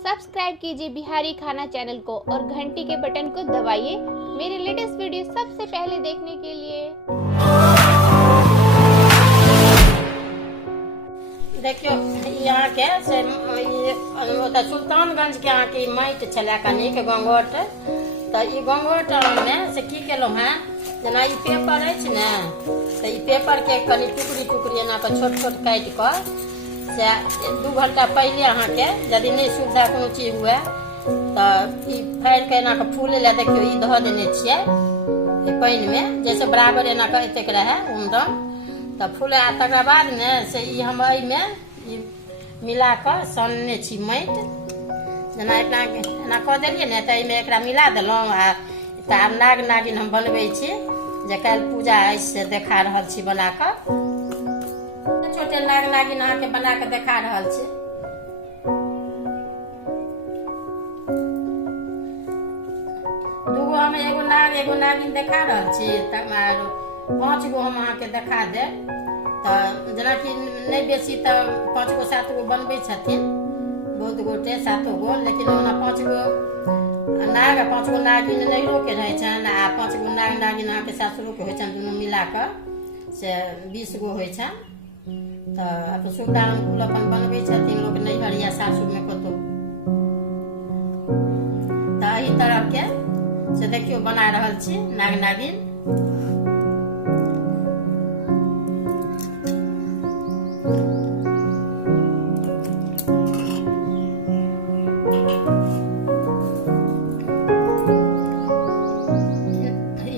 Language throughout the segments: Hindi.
सब्सक्राइब कीजिए बिहारी खाना चैनल को और घंटी के बटन को दबाइए मेरे लेटेस्ट वीडियो सबसे पहले देखने के लिए। देखियो यहाँ के से सुल्तानगंज के यहाँ की माटि छलै कनिक गंगोट, तो ई गंगोट में से की केलहुँ हैं, जेना ई पेपर अछि ने, तो ई पेपर के कनि टुकड़ी टुकड़ी एना के छोट छोट काटि कऽ से 2 घंटा पहले अहाँ के यदि नहीं सुविधा कोनो चीज हुए तो ई फाड़ि के एना के फूले ला देखियो ई धऽ देने छियै पानि में, जैसे बराबर एना के एतेक रहे उमदम, तो फूले आ तकर बाद ने से ई हम एहिमे मिला कऽ सानने छी माटि, जेना एना कऽ देलियै ने तऽ एहिमे एकरा मिला देलहुँ। आ तऽ आब नाग नागिन हम बनबै छी, जे काल्हि पूजा अछि से देखा रहल छी बना कऽ। छोटे नाग नागिन अहाँके बना कऽ देखा रहल छी। दूगो हम एगो नाग एगो नागिन देखा रहल छी, तब 5 गो हम अहाँके देखा देब। तऽ जेनाकि नहीं बेसी तो 5 गो 7 गो बनबै छथिन बहुत गोटे, 7 गो, लेकिन ओना 5 गो नाग आ 5 गो नागिन नैहरो के रहै छनि, आ 5 गो नाग नागिन अहाँके सासुरो के होइ छनि, दुनू मिला कऽ से 20 गो होइ छनि। तो अपन सुविधा अनुकूल अपन बनबै छथिन लोग नैहर या सासुर में कतौ। तो एही तरह के से देखियो बना रहल छी नाग नागिन।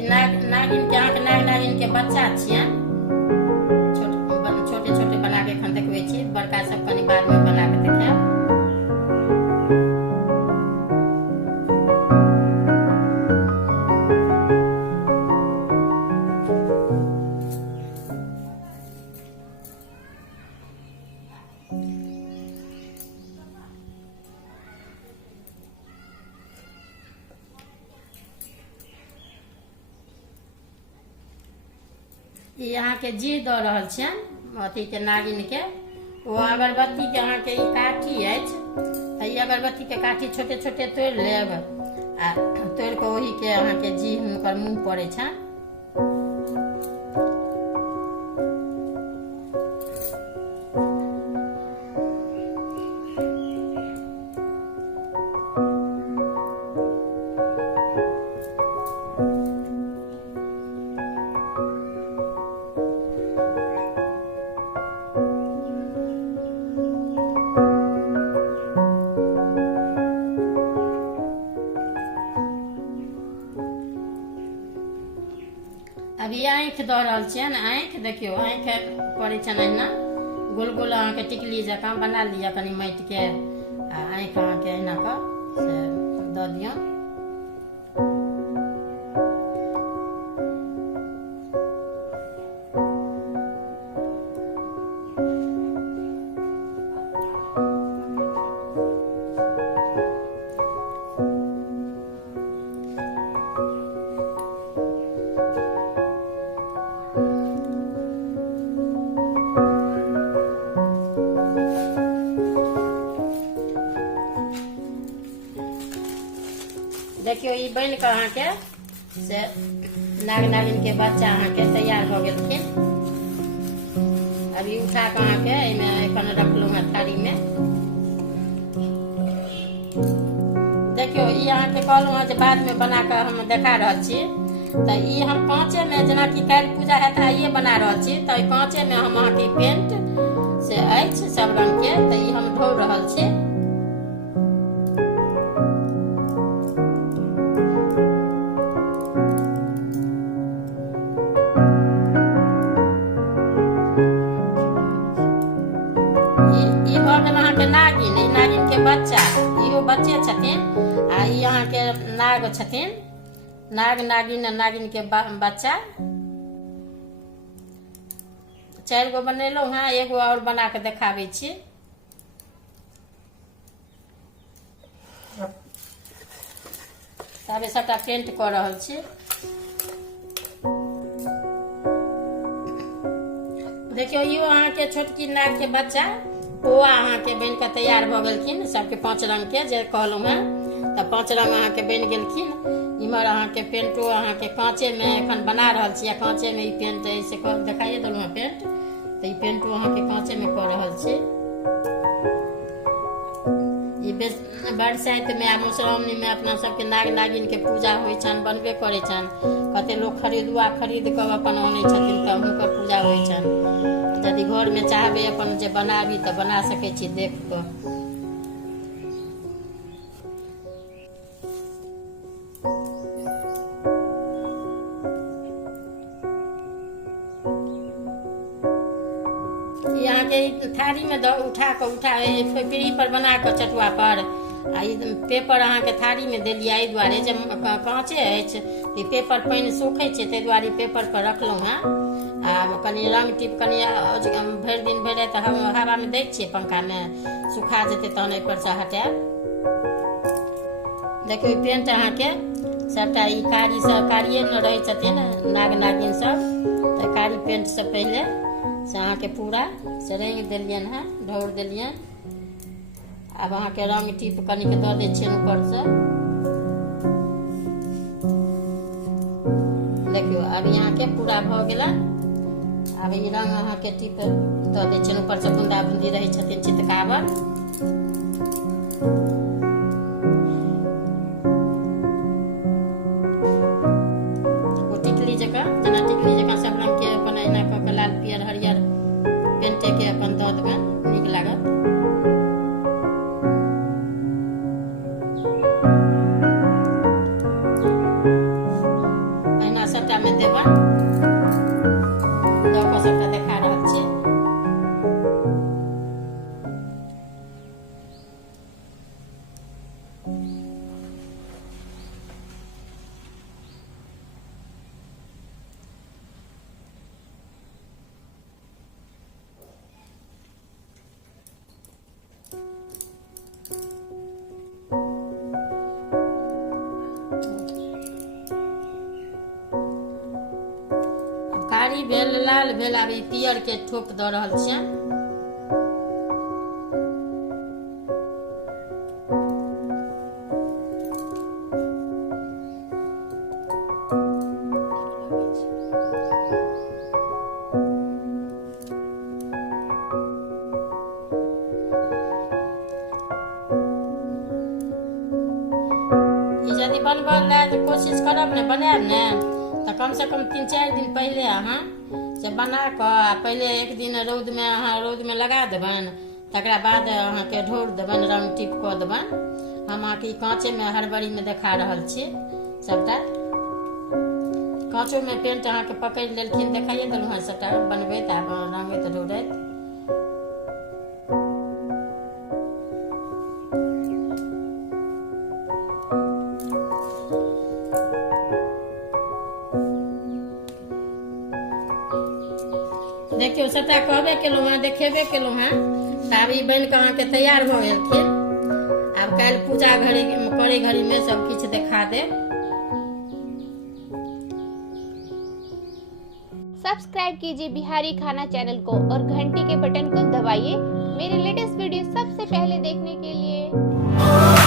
नाग नागिन के बच्चा छियनि, छोटे छोटे बना के एखन देखबै छी, बड़का सब कनि बाद में बना के देखायब। यहाँ के जी दऽ रहल छियनि अथी के नागिन के, वो अगरबत्ती के अहाँ के ई काठी अछि, तो ई अगरबत्ती के काठी छोटे छोटे तोड़ि लेब, आ तोड़ि कऽ ओही के अहाँ के जी हुनकर मुँह पड़ै छनि। अभी आँखि दऽ रहल छियनि, आँखि देखियो आँखि पड़ै छनि एहिना गोल गोल अहाँके टिकली जकाँ बना लिअ कनि माटि के, आ आँखि अहाँके एहिना कऽ से दऽ दियौ। देखियो ई बन कऽ अहाँके से नाग नागिन के बच्चा अहाँके तैयार हो गेलखिन। अभी उठा कऽ अहाँके एहिमे एखन रखलहुँ हैं थारी में। देखियो ई अहाँके कहलहुँ हैं जे बाद में बना कऽ हम देखा रहल छी, तो ई हम काँचे में, जेना कि काल्हि पूजा हैत आइए बना रहल छी, तो काँचे में हम अहाँके पेंट से अछि सब रंग के, तो ई हम ढोर रहल छी। नागिन, ई नागिन के बच्चा, इहो बच्चे छथिन, आ ई अहाँ के नाग छथिन, नाग नागिन नागिन के बच्चा। 4 गो बनेलहुँ हैं, एगो और बना के देखाबै छी। ताबे सबटा पेंट कऽ रहल छी। देखियो यो अहाँ के छोटकी नाग के बच्चा पोआ अहाँके बनि कऽ तैयार भऽ गेलखिन सबके 5 रंगके जे कहलहुँ हेँ। तऽ 5 रंग अहाँके बनि गेलखिन। इम्हर अहाँके पेंटो अहाँके काँचेमे एखन बना रहल छी। काँचेमे ई पेंट से देखाइए देलहुँ हेँ पेंट। तऽ ई पेंटो अहाँके काँचेमे कऽ रहल छी। ई बरसाइतमे आ मधुश्रावणीमे अपना सबके नाग नागिनके पूजा होइ छनि, बनबे करै छनि। कते लोक खरीद कऽ अपन आनै छथिन तऽ हुनकर पूजा होइ छनि। यदि घरमे चाहबै अपन जे बनाबी तऽ बना सकै छी देख कऽ। अहाँके थारीमे उठा पीढ़ी पर बना कऽ चटुआ पर आ ई पेपर अहाँके थारीमे देलियै एहि दुआरे जे काँचे अछि। ई पेपर पानि सूखै छै ताहि दुआरे पेपर पर रखलहुँ हेँ। आ कनि रंग टिप कनि भरि दिन भरि राति हवामे दै छियै पंखामे, सुखा जेतै तहन एहिपर से हटायब। देखियौ पेंट अहाँके सबटा ई कारिये न रहै छथिन नाग नागिन सब। तऽ कारी पेंट से पहिले से अहाँके पूरा से रंग देलियनि हेँ, ढौर देलियनि। आब अहाँके रंग टिप कनिक दऽ दै छियनि ऊपर से। देखियौ आब अहाँके पूरा भऽ गेला। आब ई रंग अहाँके टिप दऽ दै छियनि ऊपर से, बूंदा बूंदी रहै छथिन चितकावर। टिकली जकाँ सब रंग के अपन एना कऽ के लाल पियर हरियर पेंटे के अपन दऽ देबनि, नीक लागत। एना सबटा में देबनि, दऽ कऽ सबटा देखा रहल छी। कारी भेल, लाल भेल, आब ई पियर के ठोप दऽ रहल छियनि। यदि बनबऽ लए कोशिश करब ने, बनायब ने, तऽ कम से कम 3-4 दिन पहिले अहाँ से बना कऽ पहिले एक दिन रौदमे लगा देबनि। तकरा बाद अहाँके ढौर देबनि, रंग टिप कऽ देबनि। हम अहाँके ई काँचेमे हड़बड़ीमे देखा रहल छी सबटा। काँचोमे पेंट अहाँके पकड़ि लेलखिन, देखाइए देलहुँ हेँ सबटा बनबैत आ रंगैत ढौरैत। देखियौ सबटा कहबे केलहुँ हेँ, देखेबे केलहुँ हेँ। तऽ आब ई बनि कऽ अहाँके तैयार भऽ गेलखिन। आब काल्हि पूजा करे घड़ीमे सब किछु देखा देब। सब्सक्राइब कीजिए बिहारी खाना चैनल को और घंटी के बटन को दबाइए मेरे लेटेस्ट वीडियो सबसे पहले देखने के लिए।